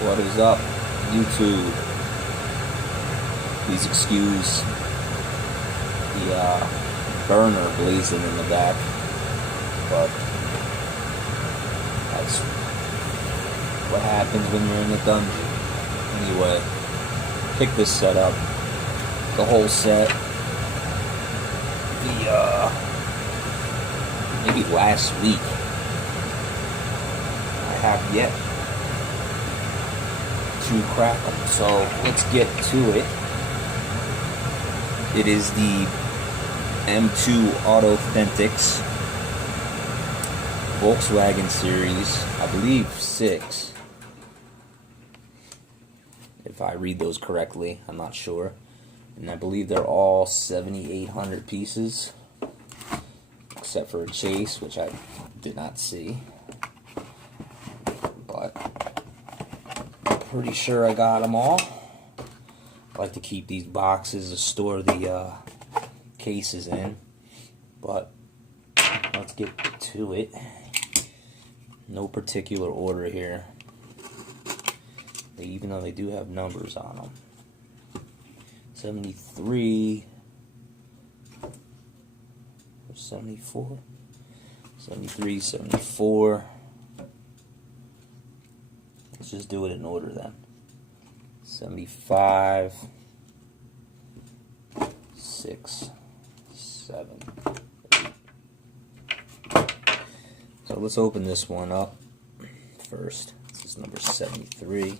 What is up, YouTube? Please excuse the burner blazing in the back, but that's what happens when you're in the dungeon. Anyway, pick this set up, the whole set. Maybe last week. I have yet to crack them, so let's get to it. It is the M2 Auto-Thentics Volkswagen series, I believe 6. If I read those correctly, I'm not sure. And I believe they're all 7,800 pieces, except for a chase, which I did not see. But I'm pretty sure I got them all. I like to keep these boxes to store the cases in. But let's get to it. No particular order here, even though they do have numbers on them. 73 or 74, 73, 74. Let's just do it in order then. 75, 6, 7, 8. So let's open this one up first. This is number 73.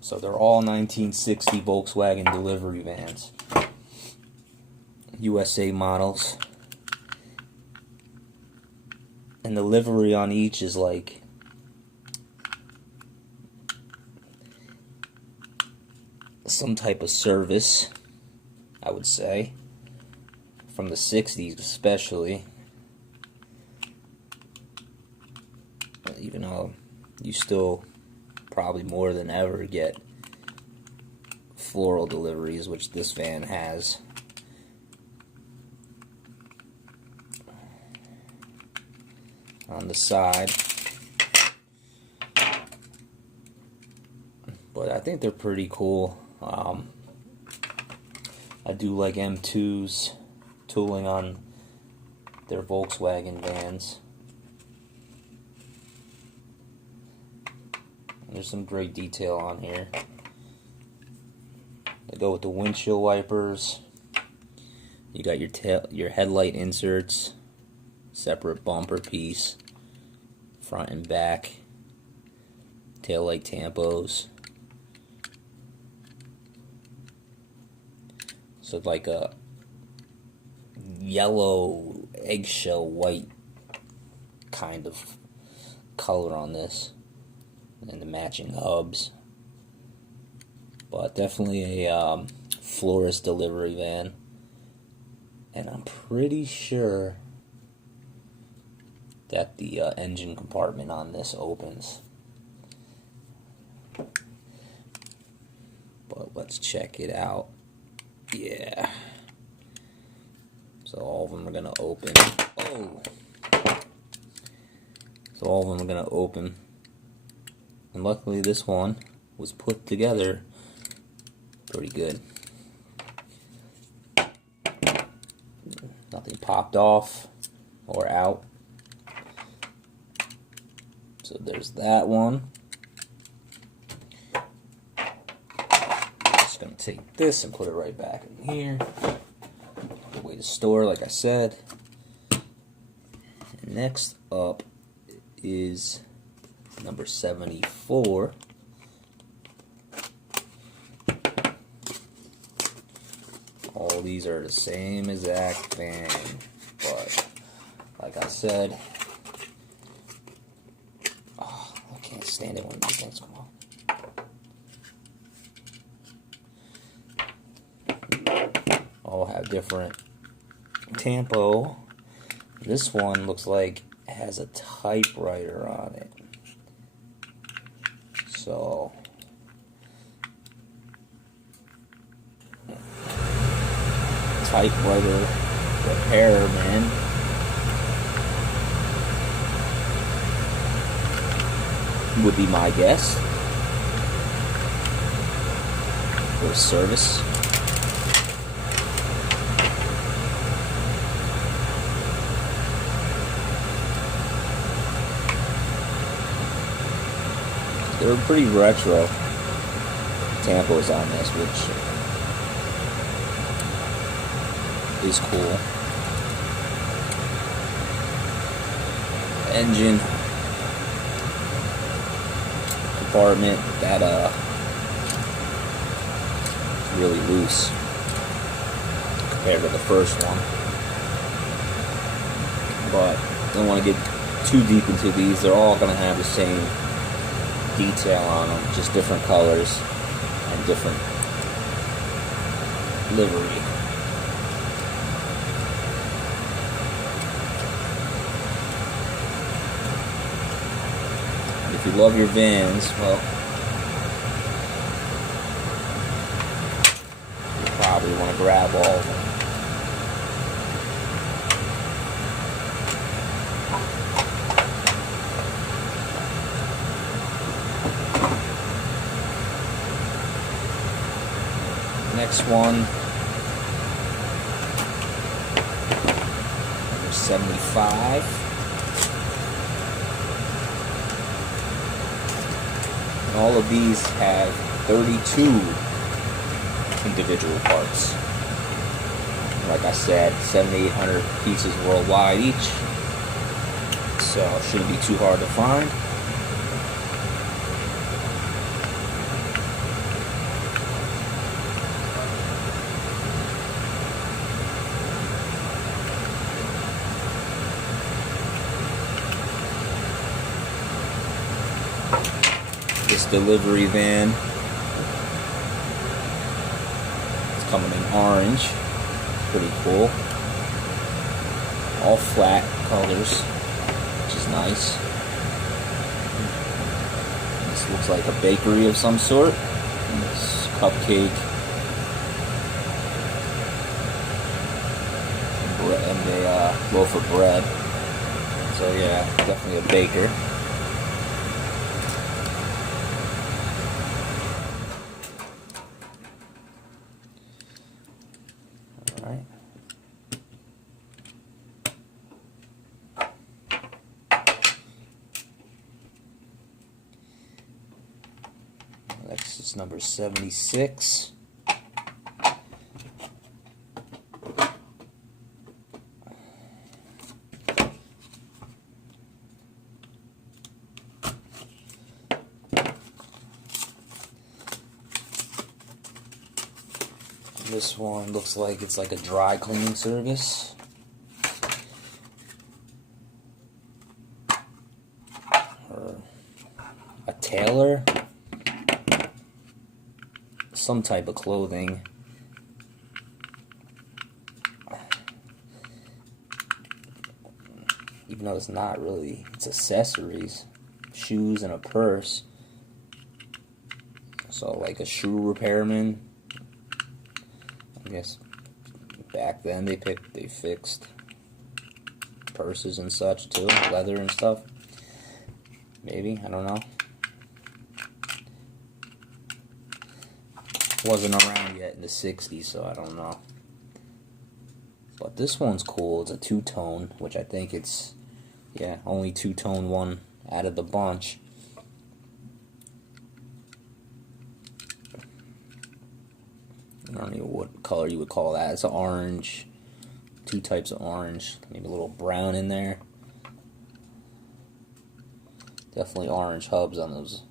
So they're all 1960 Volkswagen delivery vans. USA models. And the livery on each is like some type of service, I would say. From the 60s especially. Even though you still probably more than ever get floral deliveries, which this van has. On the side. But I think they're pretty cool. I do like M2's tooling on their Volkswagen vans. There's some great detail on here. They go with the windshield wipers. You got your headlight inserts, separate bumper piece, front and back, tail light tampos. So like a yellow eggshell white kind of color on this. And the matching hubs, but definitely a florist delivery van, and I'm pretty sure that the engine compartment on this opens, but let's check it out. Yeah, so all of them are gonna open. So all of them are gonna open. And luckily this one was put together pretty good. Nothing popped off or out. So there's that one. Just gonna take this and put it right back in here. Good way to store, like I said. And next up is number 74. All these are the same exact van, but like I said, I can't stand it when these things come off. All have different tempo. This one looks like it has a typewriter on it. So typewriter repairman. Would be my guess. For service. They're pretty retro tampos on this, which is cool. Engine compartment that really loose compared to the first one, but don't want to get too deep into these. They're all going to have the same detail on them, just different colors and different livery. If you love your vans, well, you probably want to grab all of them. Next one, number 75. And all of these have 32 individual parts. Like I said, 7,800 pieces worldwide each, so it shouldn't be too hard to find. This delivery van is coming in orange. Pretty cool. All flat colors, which is nice. This looks like a bakery of some sort. And this cupcake and a loaf of bread. So yeah, definitely a baker. Alright. Next is number 76. This one looks like it's like a dry cleaning service. Or a tailor. Some type of clothing. Even though it's not really, it's accessories. Shoes and a purse. So like a shoe repairman. I guess back then they fixed purses and such too, leather and stuff. Maybe, I don't know. Wasn't around yet in the 60s, so I don't know. But this one's cool. It's a two-tone, which I think it's, yeah, only two-tone one out of the bunch. I don't know what color you would call that. It's an orange. Two types of orange. Maybe a little brown in there. Definitely orange hubs on those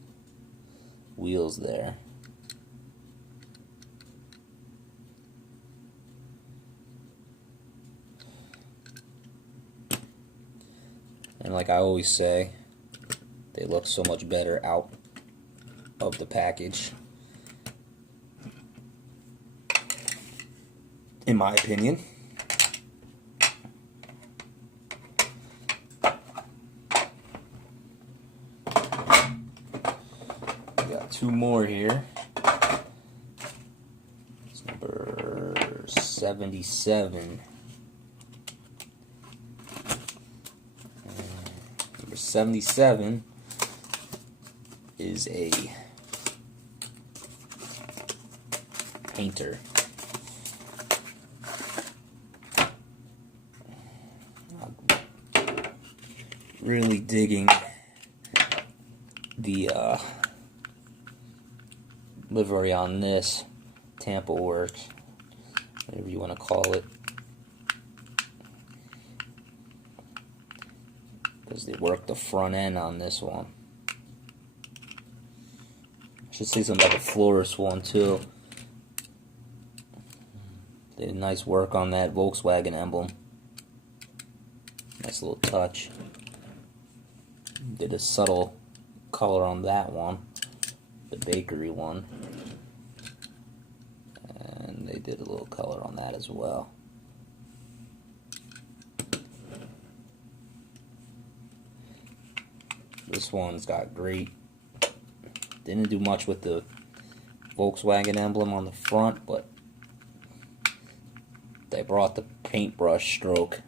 wheels there. And like I always say, they look so much better out of the package, in my opinion. We got two more here. It's number 76. 77. Number 77 is a painter. Really digging the livery on this. Tampa Works, whatever you want to call it, because they worked the front end on this one. I should say something about the florist one too. They did nice work on that Volkswagen emblem. Nice little touch. Did a subtle color on that one, the bakery one, and they did a little color on that as well. This one's got great. Didn't do much with the Volkswagen emblem on the front, but they brought the paintbrush stroke.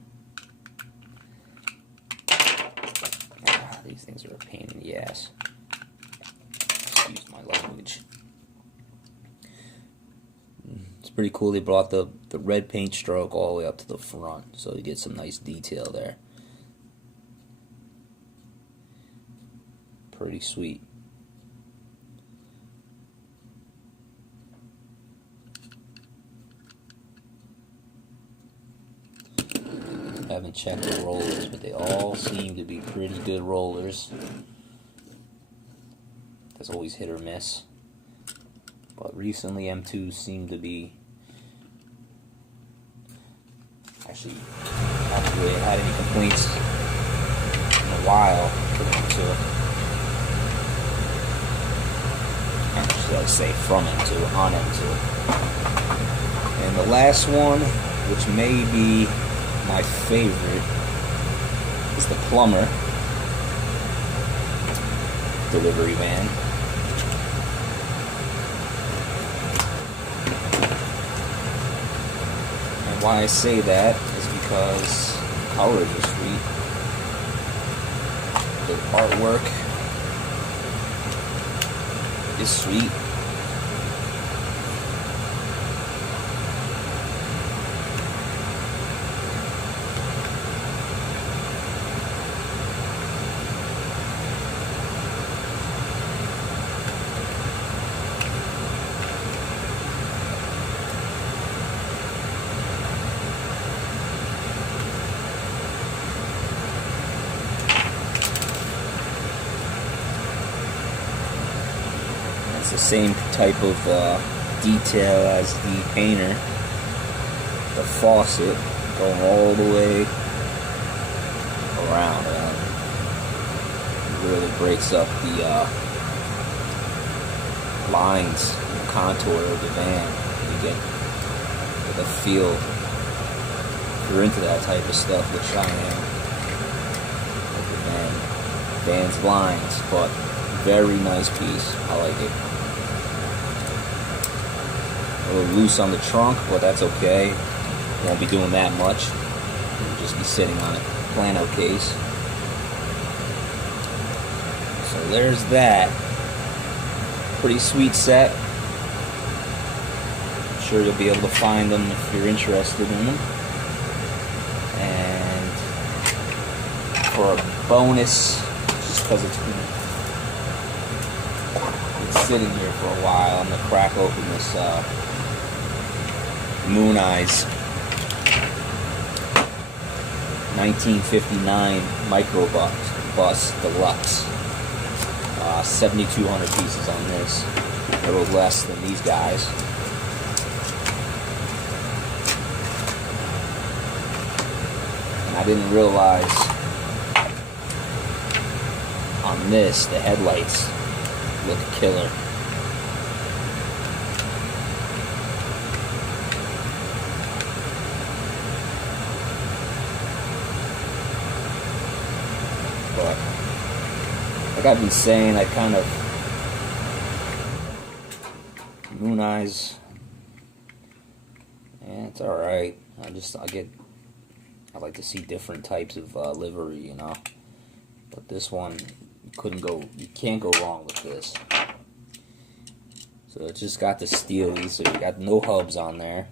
These things are a pain in the ass. Excuse my language. It's pretty cool. They brought the red paint stroke all the way up to the front, so you get some nice detail there. Pretty sweet. I haven't checked the rollers, but they all seem to be pretty good rollers. There's always hit or miss, but recently M2s seem to be, actually haven't really had any complaints in a while for M2. Actually, I say from M2, on M2. And the last one, which may be my favorite, is the plumber delivery van. And why I say that is because the colors are sweet. The artwork is sweet. It's the same type of detail as the painter. The faucet going all the way around. It really breaks up the lines and the contour of the van. You get the feel. If you're into that type of stuff, which I am, with the van's lines, but very nice piece. I like it. A little loose on the trunk, but that's okay. Won't be doing that much. It'll just be sitting on a plano case. So there's that. Pretty sweet set. I'm sure you'll be able to find them if you're interested in them. And for a bonus, just because it's sitting here for a while, I'm going to crack open this Moon Eyes 1959 Microbus Deluxe. 7,200 pieces on this. A little less than these guys. And I didn't realize on this the headlights look killer. But like I've been saying, I kind of Moon Eyes Yeah, it's all right. I like to see different types of livery, you know. But this one, you can't go wrong with this. So it's just got the steely, so you got no hubs on there.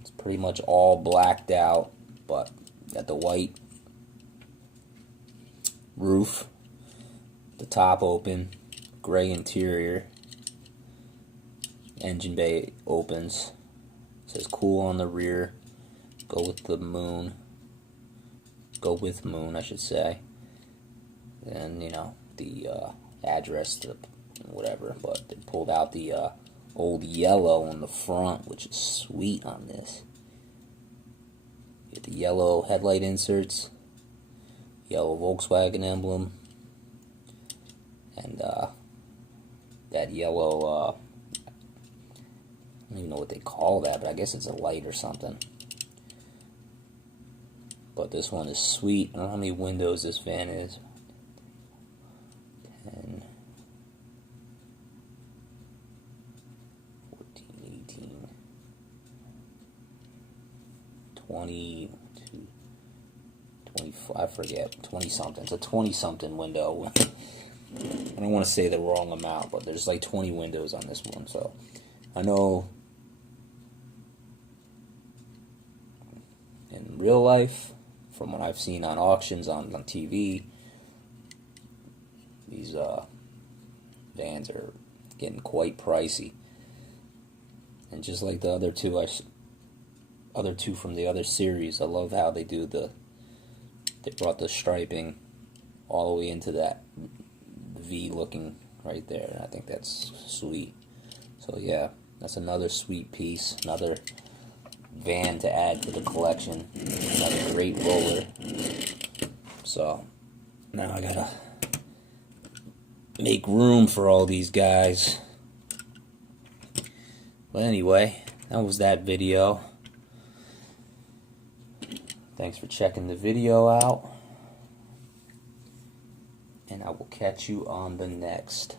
It's pretty much all blacked out, but got the white roof, the top open, gray interior, engine bay opens. It says cool on the rear. Go with moon, I should say. And, you know, the address to whatever, but they pulled out the old yellow on the front, which is sweet on this. Get the yellow headlight inserts, yellow Volkswagen emblem, and that yellow, I don't even know what they call that, but I guess it's a light or something. But this one is sweet. I don't know how many windows this van is. 10, 14, 18, 20, 25, I forget, 20 something. It's a 20 something window. I don't want to say the wrong amount, but there's like 20 windows on this one. So I know in real life, from what I've seen on auctions on TV, these vans are getting quite pricey. And just like the other two from the other series, I love how they brought the striping all the way into that V looking right there. I think that's sweet. So yeah, that's another sweet piece, another van to add to the collection. Another great roller. So now I gotta make room for all these guys. But anyway, that was that video. Thanks for checking the video out, and I will catch you on the next.